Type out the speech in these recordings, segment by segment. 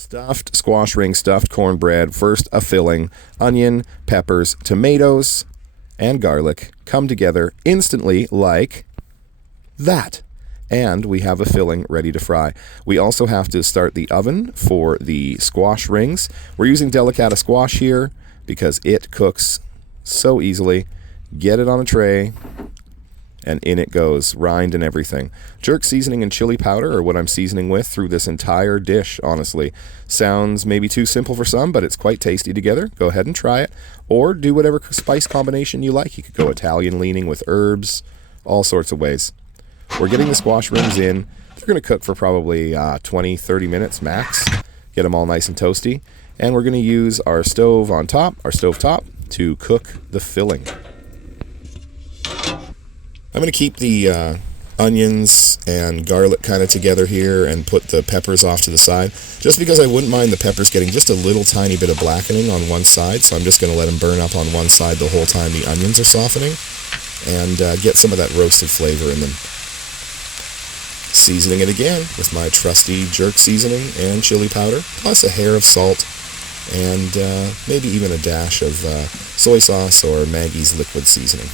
Stuffed squash ring, stuffed cornbread. First, a filling. Onion, peppers, tomatoes, and garlic come together instantly like that. And we have a filling ready to fry. We also have to start the oven for the squash rings. We're using Delicata squash here because it cooks so easily. Get it on a tray, and in it goes, rind and everything. Jerk seasoning and chili powder are what I'm seasoning with through this entire dish, honestly. Sounds maybe too simple for some, but it's quite tasty together. Go ahead and try it, or do whatever spice combination you like. You could go Italian leaning with herbs, all sorts of ways. We're getting the squash rings in. They're going to cook for probably 20, 30 minutes max. Get them all nice and toasty. And we're going to use our stove on top, our stove top, to cook the filling. I'm going to keep the onions and garlic kind of together here and put the peppers off to the side, just because I wouldn't mind the peppers getting just a little tiny bit of blackening on one side, so I'm just going to let them burn up on one side the whole time the onions are softening, and get some of that roasted flavor in them. Seasoning it again with my trusty jerk seasoning and chili powder, plus a hair of salt, and maybe even a dash of soy sauce or Maggie's liquid seasoning.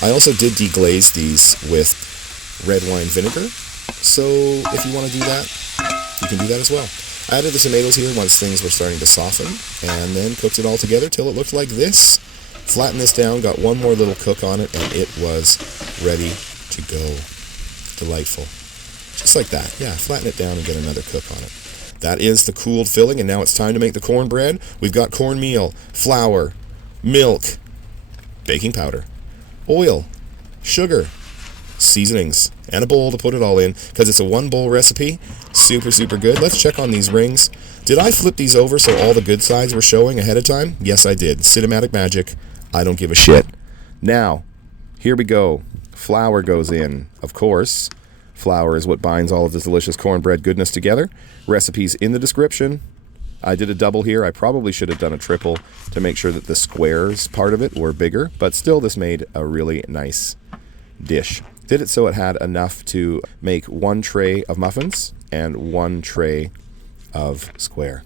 I also did deglaze these with red wine vinegar, so if you want to do that, you can do that as well. I added the tomatoes here once things were starting to soften, and then cooked it all together till it looked like this. Flattened this down, got one more little cook on it, and it was ready to go. Delightful. Just like that. Yeah, flatten it down and get another cook on it. That is the cooled filling, and now it's time to make the cornbread. We've got cornmeal, flour, milk, baking powder, oil, sugar, seasonings, and a bowl to put it all in, because it's a one-bowl recipe. Super, super good. Let's check on these rings. Did I flip these over so all the good sides were showing ahead of time? Yes, I did. Cinematic magic. I don't give a shit. Now, here we go. Flour goes in, of course. Flour is what binds all of this delicious cornbread goodness together. Recipes in the description. I did a double here. I probably should have done a triple to make sure that the squares part of it were bigger, but still this made a really nice dish. Did it so it had enough to make one tray of muffins and one tray of square.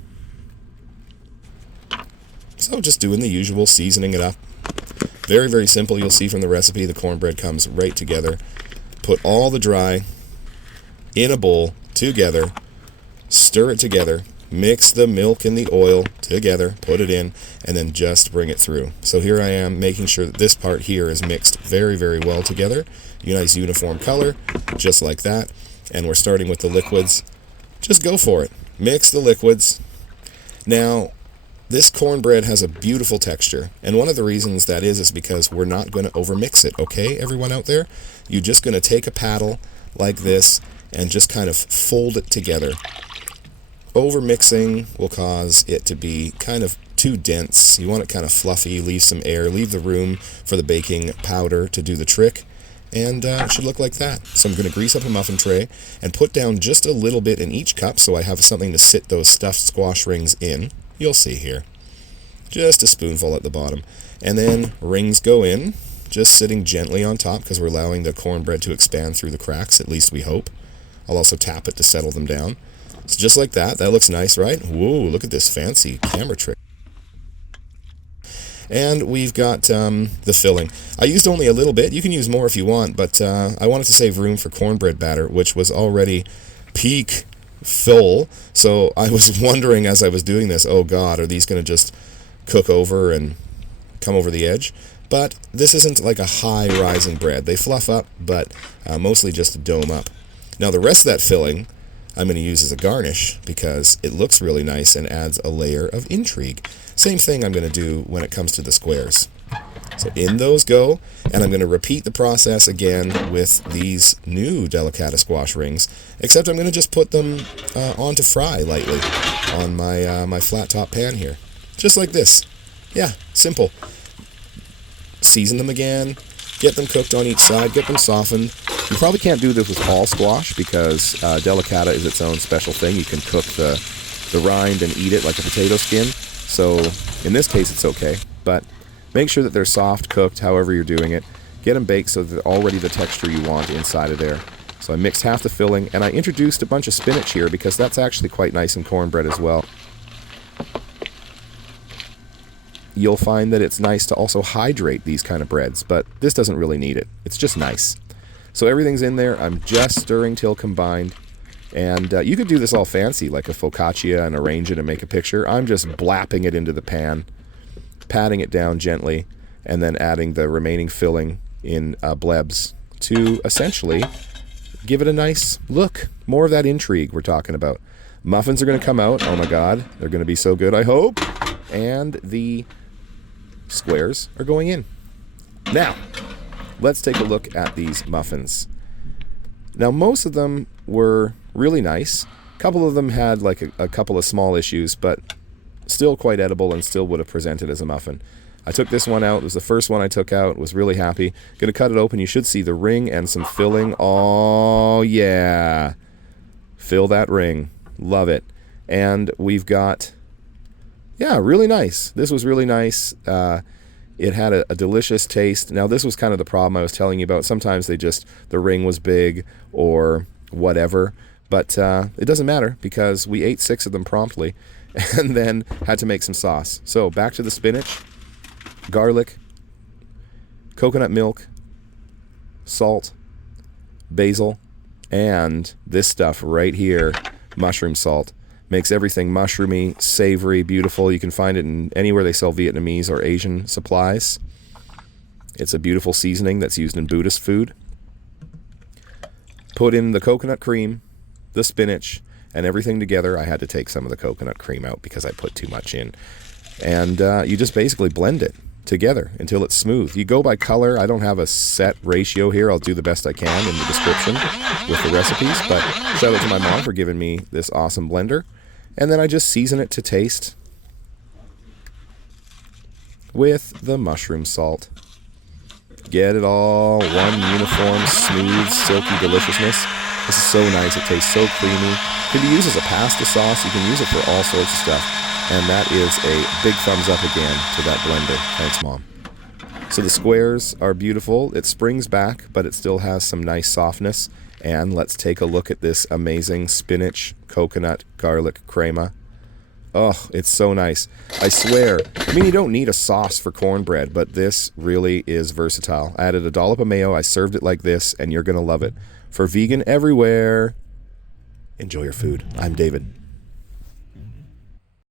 So just doing the usual, seasoning it up. Very, very simple. You'll see from the recipe the cornbread comes right together. Put all the dry in a bowl together, stir it together, mix the milk and the oil together, put it in, and then just bring it through. So here I am making sure that this part here is mixed very, very well together. Nice uniform color, just like that. And we're starting with the liquids. Just go for it. Mix the liquids. Now, this cornbread has a beautiful texture, and one of the reasons that is because we're not going to overmix it, okay, everyone out there? You're just going to take a paddle like this and just kind of fold it together. Overmixing will cause it to be kind of too dense. You want it kind of fluffy, leave some air, leave the room for the baking powder to do the trick, and it should look like that. So I'm going to grease up a muffin tray and put down just a little bit in each cup so I have something to sit those stuffed squash rings in. You'll see here. Just a spoonful at the bottom. And then rings go in, just sitting gently on top because we're allowing the cornbread to expand through the cracks, at least we hope. I'll also tap it to settle them down. So just like that. That looks nice, right? Whoa, look at this fancy camera trick. And we've got the filling. I used only a little bit. You can use more if you want, but I wanted to save room for cornbread batter, which was already peak full. So I was wondering as I was doing this, oh God, are these going to just cook over and come over the edge? But this isn't like a high rising bread. They fluff up, but mostly just to dome up. Now the rest of that filling I'm going to use as a garnish because it looks really nice and adds a layer of intrigue. Same thing I'm going to do when it comes to the squares. So in those go, and I'm going to repeat the process again with these new Delicata squash rings, except I'm going to just put them on to fry lightly on my flat top pan here. Just like this. Yeah, simple. Season them again, get them cooked on each side, get them softened. You probably can't do this with all squash because Delicata is its own special thing. You can cook the rind and eat it like a potato skin. So in this case it's okay, but make sure that they're soft cooked however you're doing it. Get them baked so that they're already the texture you want inside of there. So I mixed half the filling, and I introduced a bunch of spinach here because that's actually quite nice in cornbread as well. You'll find that it's nice to also hydrate these kind of breads, but this doesn't really need it. It's just nice. So everything's in there. I'm just stirring till combined. And you could do this all fancy, like a focaccia, and arrange it and make a picture. I'm just blapping it into the pan, patting it down gently, and then adding the remaining filling in blebs to essentially give it a nice look. More of that intrigue we're talking about. Muffins are going to come out. Oh my God, they're going to be so good, I hope. And the squares are going in. Now, let's take a look at these muffins. Now, most of them were really nice. A couple of them had like a couple of small issues, but still quite edible and still would have presented as a muffin. I took this one out. It was the first one I took out. Was really happy. Gonna cut it open. You should see the ring and some filling. Oh, yeah. Fill that ring. Love it. And we've got... yeah, really nice. This was really nice. It had a delicious taste. Now, this was kind of the problem I was telling you about. Sometimes the ring was big or whatever. But it doesn't matter because we ate 6 of them promptly and then had to make some sauce. So back to the spinach, garlic, coconut milk, salt, basil, and this stuff right here, mushroom salt. Makes everything mushroomy, savory, beautiful. You can find it in anywhere they sell Vietnamese or Asian supplies. It's a beautiful seasoning that's used in Buddhist food. Put in the coconut cream, the spinach, and everything together. I had to take some of the coconut cream out because I put too much in. And you just basically blend it together until it's smooth. You go by color. I don't have a set ratio here. I'll do the best I can in the description with the recipes. But shout out to my mom for giving me this awesome blender. And then I just season it to taste with the mushroom salt. Get it all one uniform, smooth, silky deliciousness. This is so nice. It tastes so creamy. It can be used as a pasta sauce. You can use it for all sorts of stuff. And that is a big thumbs up again to that blender. Thanks, Mom. So the squares are beautiful. It springs back, but it still has some nice softness. And let's take a look at this amazing spinach, coconut, garlic crema. Oh, it's so nice. I swear. I mean, you don't need a sauce for cornbread, but this really is versatile. I added a dollop of mayo. I served it like this, and you're going to love it. For vegan everywhere, enjoy your food. I'm David.